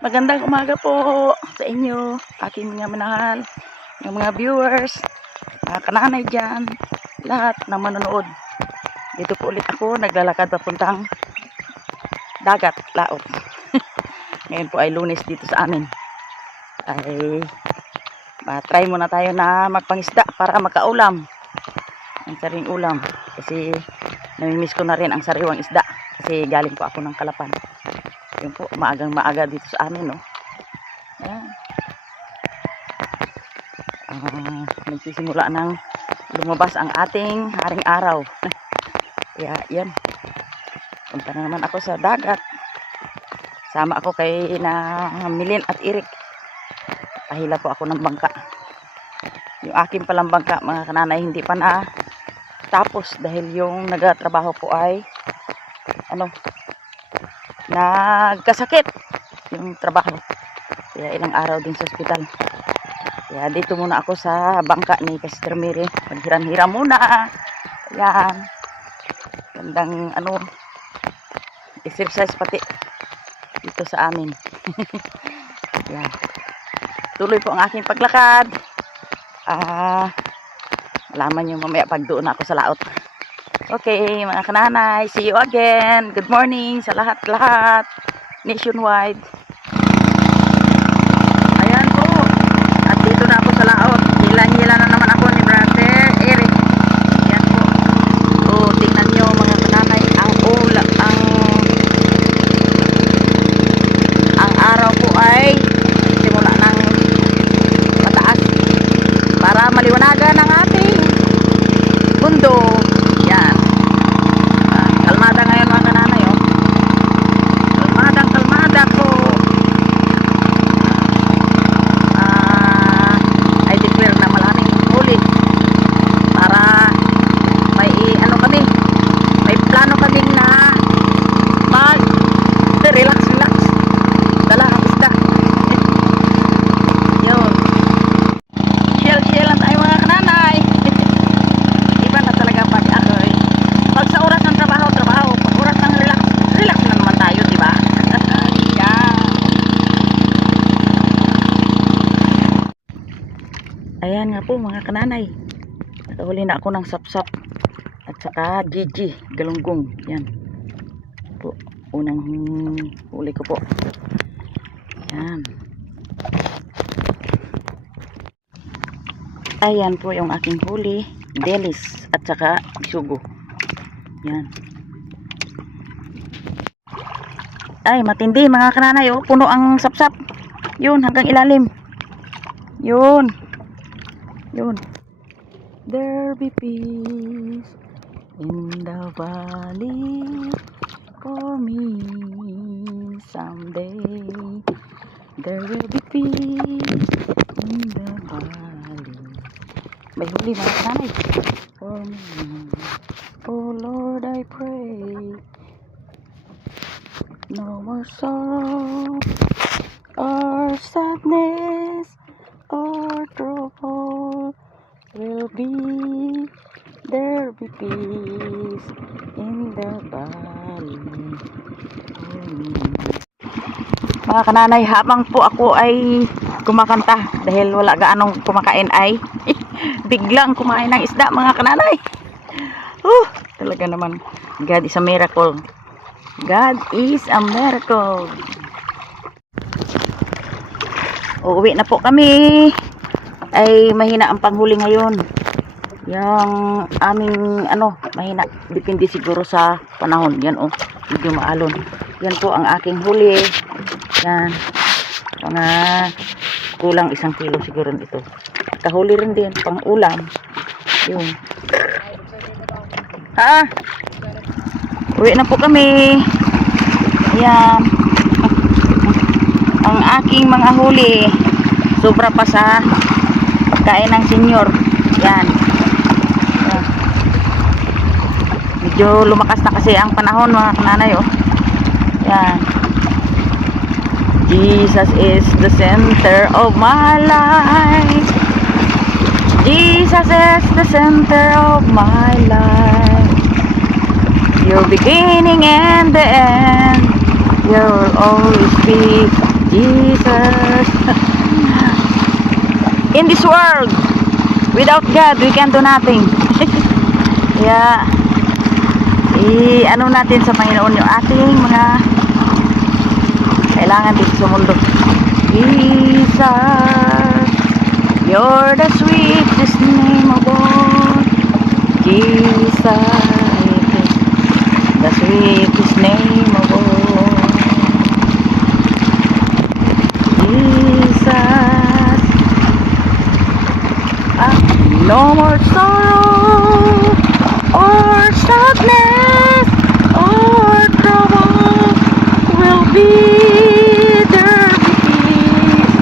Magandang umaga po sa inyo, aking mga minahal, yung mga viewers, mga kananay dyan, lahat na manonood. Dito po ulit ako, naglalakad papuntang dagat, laot. Ngayon po ay Lunes dito sa amin. Ay, try muna tayo na magpangisda para makaulam. Ang saring ulam. Kasi namimiss ko na rin ang sariwang isda. Kasi galing po ako ng Kalapan. Yun po, maagang maaga dito sa amin, no? Ayan. Nagsisimula ng lumabas ang ating haring araw. Kaya, yan. Punta na naman ako sa dagat. Sama ako kay na Milin at Eric. Pahila po ako ng bangka. Yung akin palang bangka, mga kananay, hindi pa na tapos dahil yung nagatrabaho po ay nagkasakit yung trabaho. Kaya ilang araw din sa ospital. Kaya dito muna ako sa bangka ni Sister Mary. Maghiram-hiram muna. Ayan. Gandang exercise pati dito sa amin. Ayan. Tuloy po ang aking paglakad. Malaman nyo mamaya pag doon ako sa laot. Okay, mga kananay, see you again. Good morning sa lahat-lahat. Nationwide. Ayan po. At dito na ako sa laot. Hila-hila na naman ako ni Brother Eric. Ayan po. So, tingnan nyo mga kananay. Ang araw po ay simula ng mataas. Para maliwanagan ang ating mundo. Yan. Kalmada ngayon mga kananay, oh. Kalmada po. I declare na malaming huli. Para may may plano kaming na relax. Dala ang isda. Yun. Chill lang tayo mga kananay. Iba na talaga pag sa oras ng trabaho. Pag oras ng relax na naman tayo, di ba? Ayan nga po mga kananay. Nakahuli na ako ng sapsap at saka Gigi, galunggong. Yan po, unang huli ko po. Yan. Ayan po yung aking huli, delis at saka sugo. Yan. Ay, matindi mga kananay, oh. Puno ang sapsap. Yun, hanggang ilalim. Yun. There be peace in the valley for me someday. There will be peace in the valley. May huli mga kananay. For me. Oh Lord, I pray. No more sorrow or sadness or trouble will be. There be peace in the valley. Mga kananay, habang po ako ay kumakanta dahil wala gaanong kumakain ay biglang kumain ng isda mga kananay. Talaga naman, God is a miracle. God is a miracle. Uuwi na po kami. Ay mahina ang panghuli ngayon. Yung aming mahina. Depende siguro sa panahon. Yan medyo maalon. Yan po ang aking huli. Yan. Mga kulang 1 kilo siguro ito. Kahuli rin din pang ulam. Yun. Uwi na po kami. Ayan. Ang aking mga huli sobra pa sa pagkain ng senyor. Yan. Medyo lumakas na kasi ang panahon mga kananay, oh. Yan. Jesus is the center of my life. Jesus is the center of my life. Your beginning and the end. You'll always be Jesus. world. Without God, we can do nothing. Kaya, ano natin sa Panginoon yung ating mga kailangan dito sa mundo. Jesus, you're the sweetest name of all. Jesus, the sweetest name of all. Jesus, no more sorrow or sadness or trouble will be there peace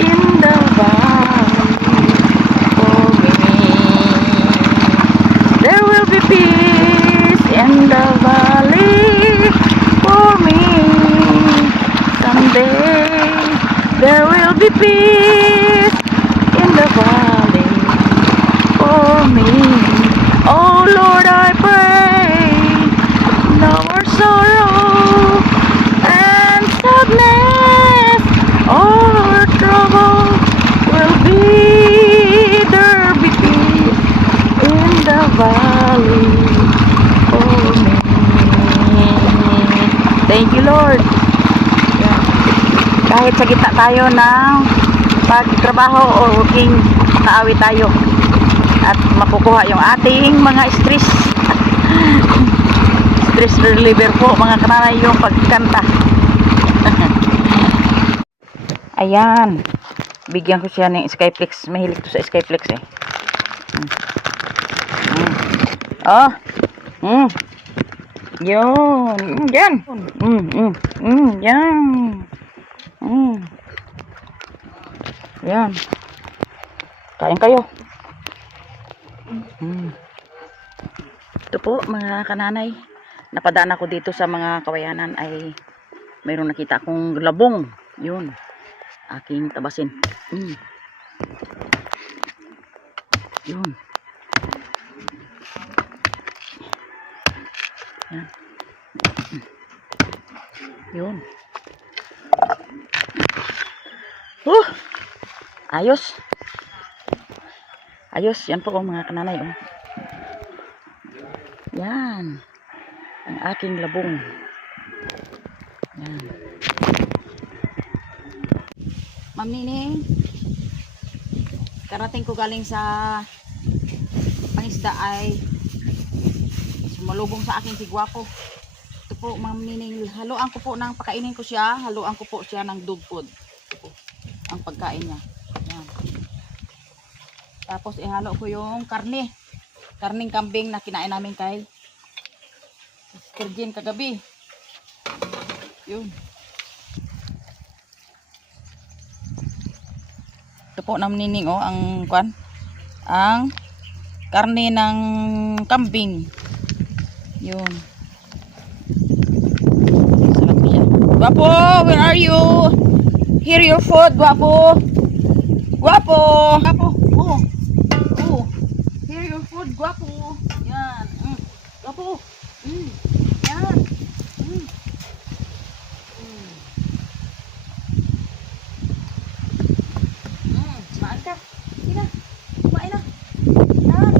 in the valley for me. There will be peace in the valley for me. Someday there will be peace in the valley for me. Oh Lord, I pray, no more sorrow and sadness or trouble will be there be peace in the valley for me. Thank you, Lord. Yan. Kahit sa gitna tayo ng pagtrabaho o working, naawi tayo at makukuha yung ating mga stress reliever po mga kananay, yung pagkanta. Ayan, bigyan ko siya ng Skyflex. Mahilig to sa Skyflex eh. Oh, yun, yan, yan, yan, kain kayo. Ito po mga kananay, napadaan ako dito sa mga kawayanan ay mayroong nakita akong labong. Yun, aking tabasin. Yun. Yan. Yun. Ayos. Ayos, yan po mga kananay. Yan. Ang aking labong. Yan. Ma'am Nining, karating ko galing sa pangisda ay sumalubong sa akin si Gwapo. Ito po Ma'am Nining, haluan ko po ng pakainin ko siya, haluan ko po siya ng dog food. Ito po ang pagkain niya. Yan. Tapos ihalo ko yung karning kambing na kinain namin kay Sister Jean kagabi. Yun. Ito po Ma'am Nining ang ang karne ng kambing. Yun. Sarap siya. Gwapo, where are you? Here your food, Gwapo. Gwapo. Gwapo. Oh. Here your food, Gwapo. Yan. Gwapo. Yan. Kumain ka. Hindi na. Kumain na. Yan.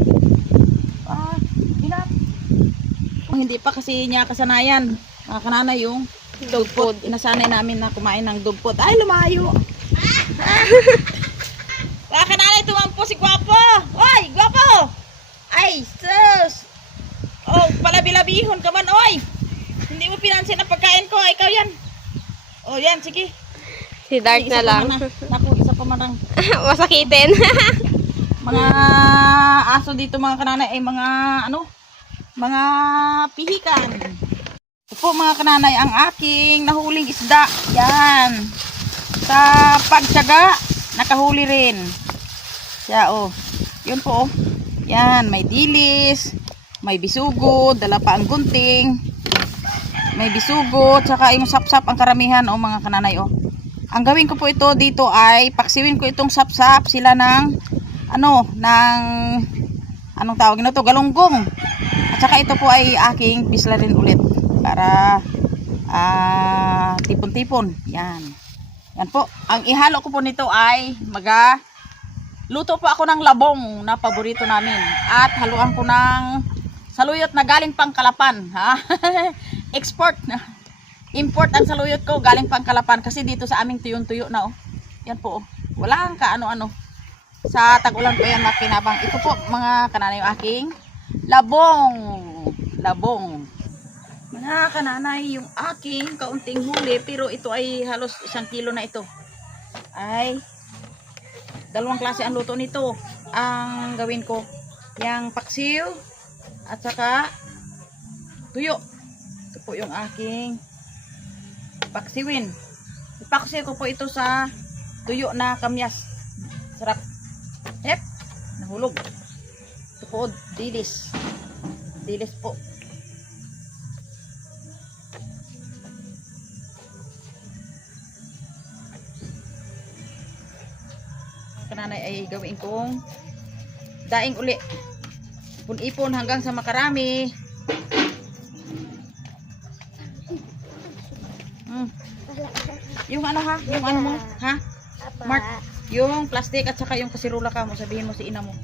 Hinap. Hindi pa kasi niya kasanayan. Mga kananay yung dog food. Inasanay namin na kumain ng dog food. Ay, lumayo. Mga kananay, tumampo si Gwapo. Oy, Gwapo. Ay, sus. Oh, palabi-labihon ka man, oy. Hindi mo pinansin ang pagkain ko. Ikaw yan. Oh, yan, sige. Si Dark na lang. Naku, isa pa man ang Masakitin. mga aso dito mga kananay ay mga mga pihikan. Ito po mga kananay ang aking nahuling isda. Yan. Sa pagtyaga, nakahuli rin. Siya yun po. Yan, may dilis, may bisugot, dala pa ang gunting. May bisugot, saka yung sapsap ang karamihan mga kananay Ang gawin ko po ito dito ay paksiwin ko itong sapsap sila ng anong tawag nito, galunggong. At saka ito po ay aking pisla rin ulit para tipon-tipon. Yan. Yan po. Ang ihalo ko po nito ay Luto po ako ng labong na paborito namin. At haluan ko ng saluyot na galing pang Kalapan. Ha? Export na. Import ang saluyot ko galing pang Kalapan. Kasi dito sa aming tuyon-tuyo na oh. Yan po oh. Walang kaano-ano. Sa tag-ulan po yan makinabang. Ito po mga kananay yung aking labong. Labong. Mga kananay yung aking kaunting huli. Pero ito ay halos 1 kilo na ito. Ay dalawang klase ang luto nito. Ang gawin ko yang paksiw at saka tuyo. Ito po yung aking paksiwin. Ipaksiw ko po ito sa tuyo na kamyas. Sarap. Hep, nahulog. Ito po dilis. Dilis po. Kananay ay gawin kong daing uli. Ipon-ipon hanggang sa makarami. Yung ano ha? Yung ano mo? Ha? Mark, yung plastic at saka yung kasirula ka mo. Sabihin mo si ina mo.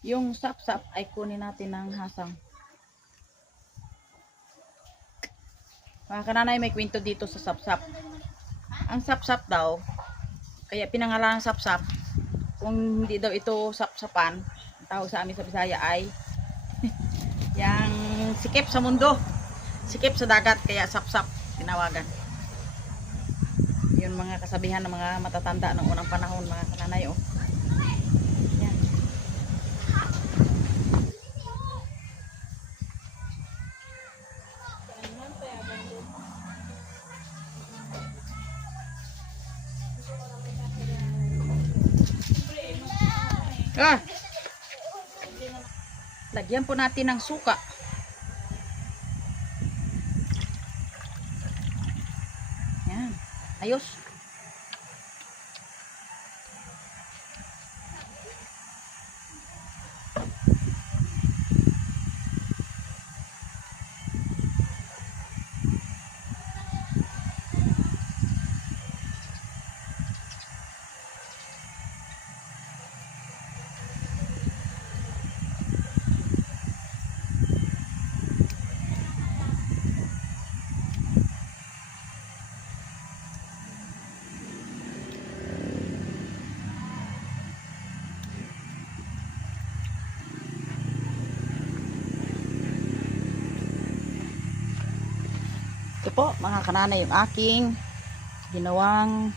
Yung sap-sap ay kunin natin ng hasang. Mga kananay, may kwento dito sa sap-sap. Ang sap-sap daw, kaya pinangalan ng sap-sap, kung hindi daw ito sap-sapan, ang tawag sa amin sa Bisaya ay yang sikip sa mundo, sikip sa dagat, kaya sap-sap tinawagan. Yun mga kasabihan ng mga matatanda ng unang panahon, mga kananay oh. Lagyan po natin ng suka. Yan. Ayos. Ito po mga kananay yung aking ginawang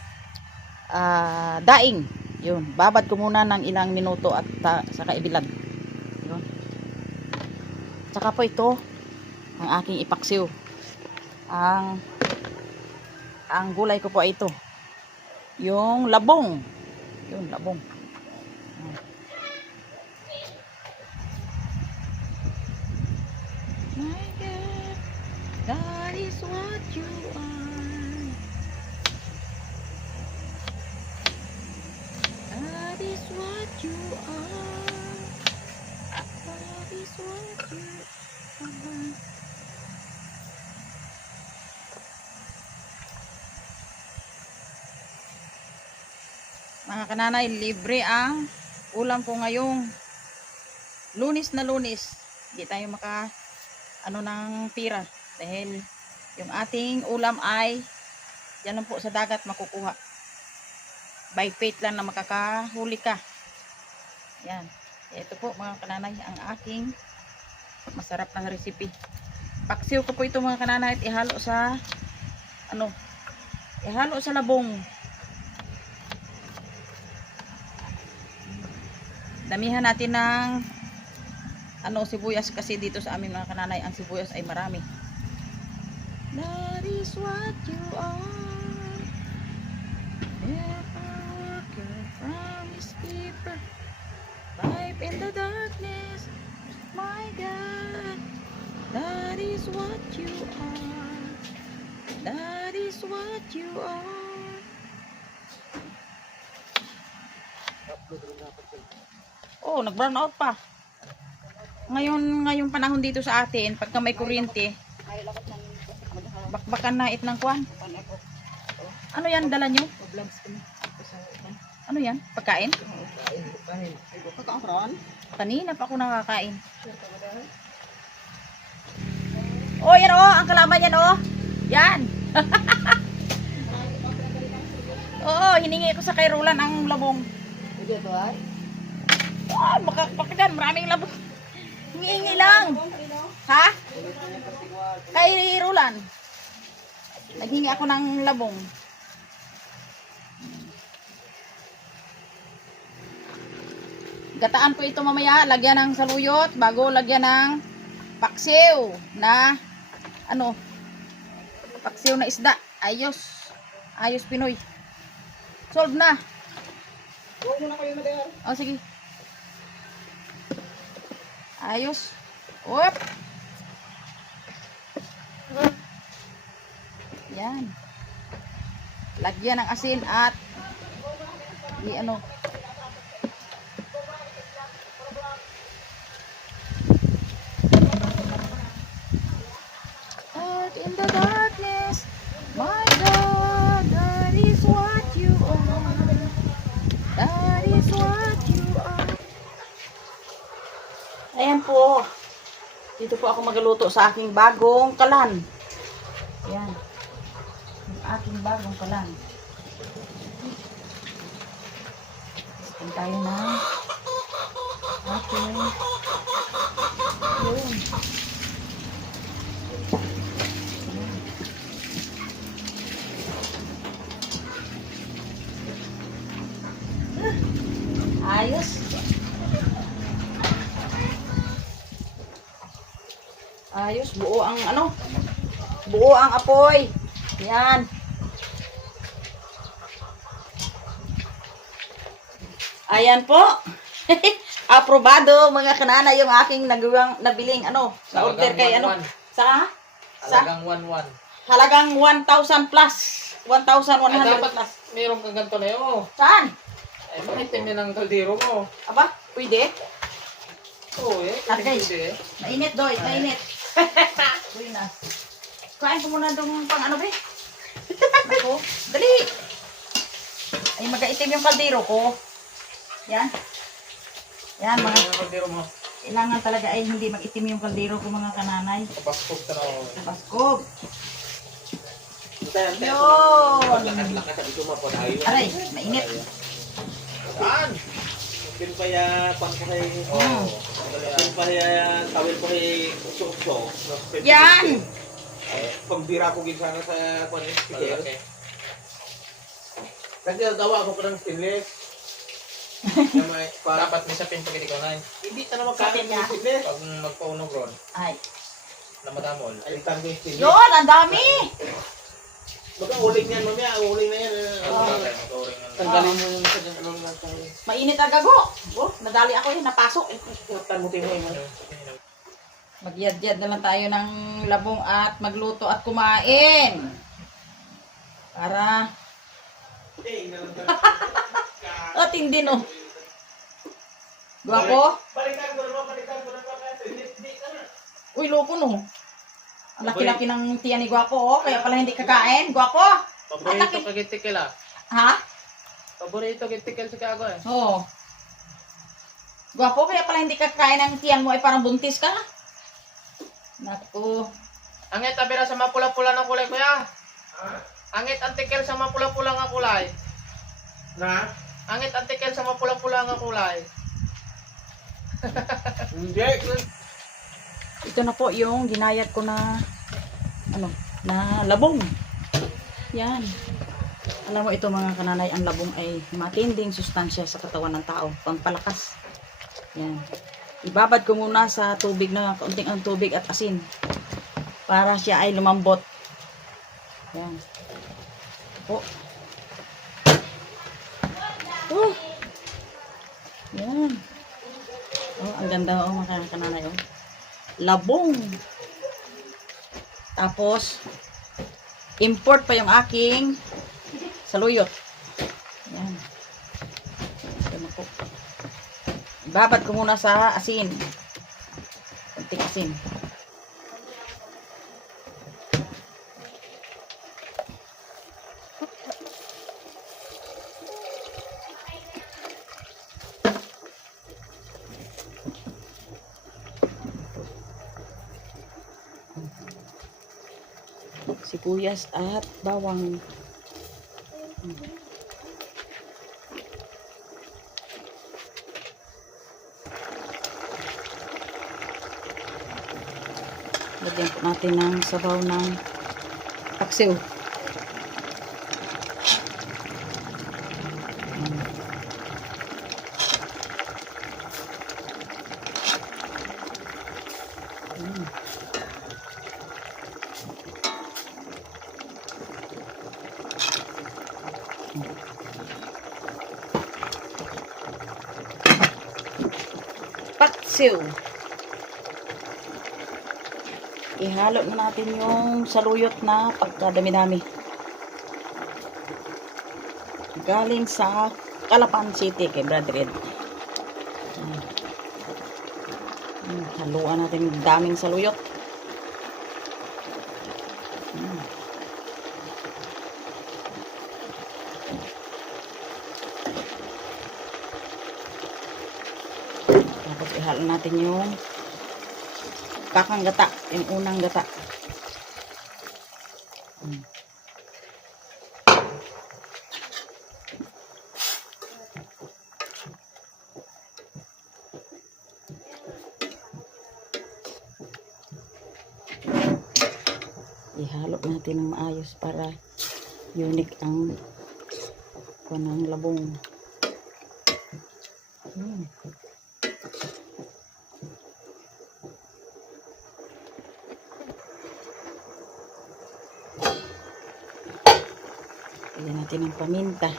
daing. Yun, babad ko muna ng ilang minuto at saka ibilad. Yun. Saka po ito ang aking ipaksiw. Ang gulay ko po ay ito. Yung labong. Yun, labong. My God, God is what you are. God is what you are. God is what you are. Mga kananay, libre ang ulam ko ngayong Lunes na Lunes. Hindi tayo maka ng pira dahil yung ating ulam ay yan lang po sa dagat makukuha. By faith lang na makakahuli ka. Yan. Ito po mga kananay ang aking masarap na recipe. Paksiw ko po ito mga kananay at ihalo sa ihalo sa labong. Damihan natin ng sibuyas kasi dito sa amin mga kananay, ang sibuyas ay marami. That is what you are. Never walker, promise keeper. Life in the darkness. My God. That is what you are. That is what you are. Oh, nag-brown out pa. Ngayong panahon dito sa atin, pagka may kuryente, bakbakan na ng kwan. Ano yan dala nyo? Ano yan? Pagkain? Kanina pa ako nakakain. Oh, yan oh, ang kalaban yan oh. Yan. Oo, hiningi ko sa kay Roland ang labong. Oh, makakapakdan, maraming labong. Hingi lang. Ha? Kay Roland. Naghingi ako ng labong. Gataan ko ito mamaya, lagyan ng saluyot bago lagyan ng paksiw na paksiw na isda. Ayos Pinoy. Solve na. Oh, sige. Ayos. Whoop. Yan. Lagyan ng asin at Out in the darkness, my God, that is what you are. That is what you are. Ayan po. Dito po ako magluto sa aking bagong kalan. Ayan. Yung aking bagong kalan. Isipin tayo na ating yun. Ayos. Ayos, buo ang buo ang apoy. Yan. Ayan po. Aprobado mga kanana yung aking nabiling sa order kay sa Halagang 1,100. halagang 1,000 plus. 1,100 Dapat plus. mayroon kang ganito na yun. Saan? Ay, makitim yun ang kaldero mo. Aba, pwede. Oo eh. Okay. Pwede. Mainit doy, mainit. Uy na. Kain ko muna dong pang be? Ako, dali. Ay magkaitim yung kaldero ko. Yan. Yan Ano mga ang kaldero mo? kailangan talaga ay hindi mag-itim yung kaldero ko mga kananay. Kapaskog ka na ako. Paskog. Yun! Yun. Lakas-lakas sabi ko mapunayo. Aray, mainit. Saan? Pinupaya, pang ko kay... Oh. Pinupaya, tawil ko kay Ukso-Ukso. Yan. Pagbira ko gid sana sa kwan ng speaker. Okay. Kasi dawa ako pa ng stainless. Dapat may sapin pag ikaw na. Hindi na naman kakain ng stainless. Pag magpaunog ron, Ay. na madamol. Alitan ko yung stainless. Yun, ang dami. Baka uling yan, mamaya. Uling na yan. Tanggalin mo yung kanyang ano na tayo. Mainit ang gago. Oh, nadali ako yun, napasok. Tan mo tayo mo. Magyad-yad na lang tayo ng labong at magluto at kumain. Para at hindi no. Guwapo? Balikan ko na kasi. Hindi ka na. Uy, loko no. Ang laki-laki ng tiyan ni Guwapo, oh. Kaya pala hindi kakain. Guwapo? Paborito ka gitikil ah. Ha? Paborito gitikil sa kago eh. Oo. Guwapo, kaya pala hindi kakain ng tiyan mo ay parang buntis ka. Naku. Angit abira sa mapula-pula ng kulay kuya. Angit antikel sa mapula-pula nga kulay. Na? Angit antikel sa mapula-pula nga kulay. Hindi. Ito na po yung ginayat ko na na labong. Yan. Alam mo ito mga kananay, ang labong ay matinding sustansya sa katawan ng tao, pampalakas. Yan. Ibabad ko muna sa tubig na kaunting ang tubig at asin para siya ay lumambot. Yan. Oh. Oh. Yan. Oh, ang ganda oh mga kananay oh. Labong. Tapos import pa yung aking saluyot. Yan. Yan ako. Ibabad ko muna sa asin. Kunting asin. Sibuyas at bawang. Lagyan po natin ng sabaw ng paksiw. Paksiw. Ihalo na natin yung saluyot na pagkadami-dami. Galing sa Calapan City kay Brad Red. Haluan natin yung daming saluyot. Tapos ihalo natin yung kakang gata, yung unang gata. Ihalo natin ng maayos para unique ang kunang labong. Lagyan natin ng paminta.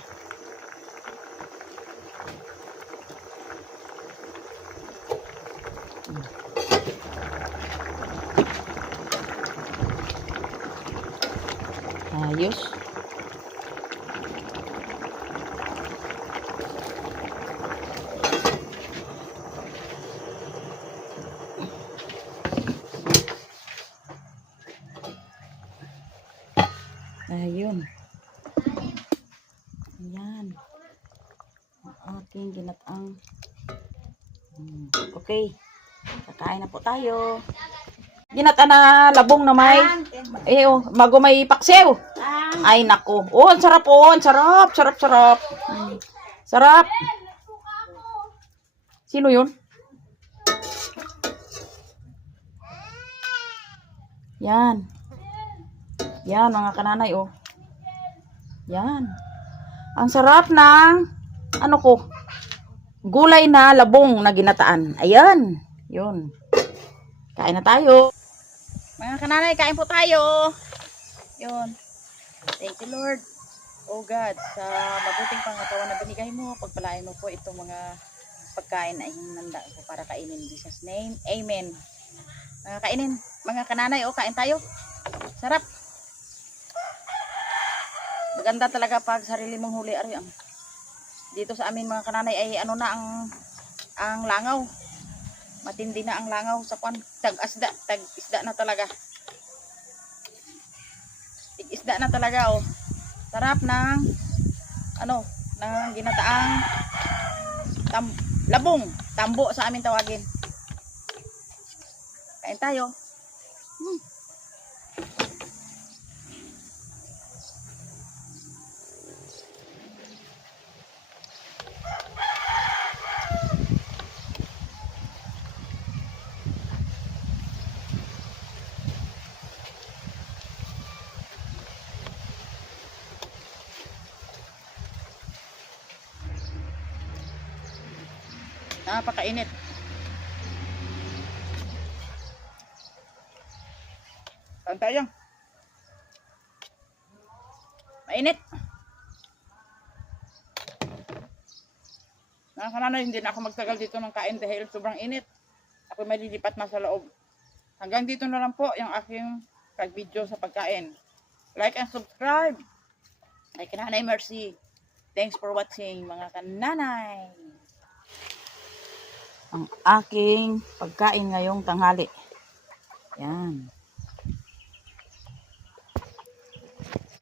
Ayos. Ayun. Ayan. Ang aking ginataang. Okay. Kakain na po tayo. Ginata na labong na may. Bago may paksiw. Ay, nako. Oh, ang sarap po. Ang sarap. Sarap, sarap. Sarap. Sino yun? Yan. Yan, mga kananay, oh. Yan. Ang sarap ng, ano ko, gulay na labong na ginataan. Ayan. Yun. Kain na tayo. Mga kananay, kain po tayo. Yun. Thank you, Lord. Oh God, sa mabuting pangatawan na binigay mo, pagpalain mo po itong mga pagkain na hinanda ko para kainin in Jesus' name. Amen. Mga kainin, mga kananay, oh, kain tayo. Sarap. Maganda talaga pag sarili mong huli. Dito sa amin mga kananay ay ano na ang langaw. Matindi na ang langaw sa tag-isda na talaga. Tig-isda na talaga, oh. Sarap ng ng ginataang labong, tambo sa amin tawagin. Kain tayo. Napakainit. Kain tayo. Mainit. Mga kananay, hindi na ako magtagal dito ng kain dahil sobrang init. Ako may lilipat na sa loob. Hanggang dito na lang po yung aking video sa pagkain. Like and subscribe. Kay Kananay Mercy. Thanks for watching mga kananay. Ang aking pagkain ngayong tanghali. Yan.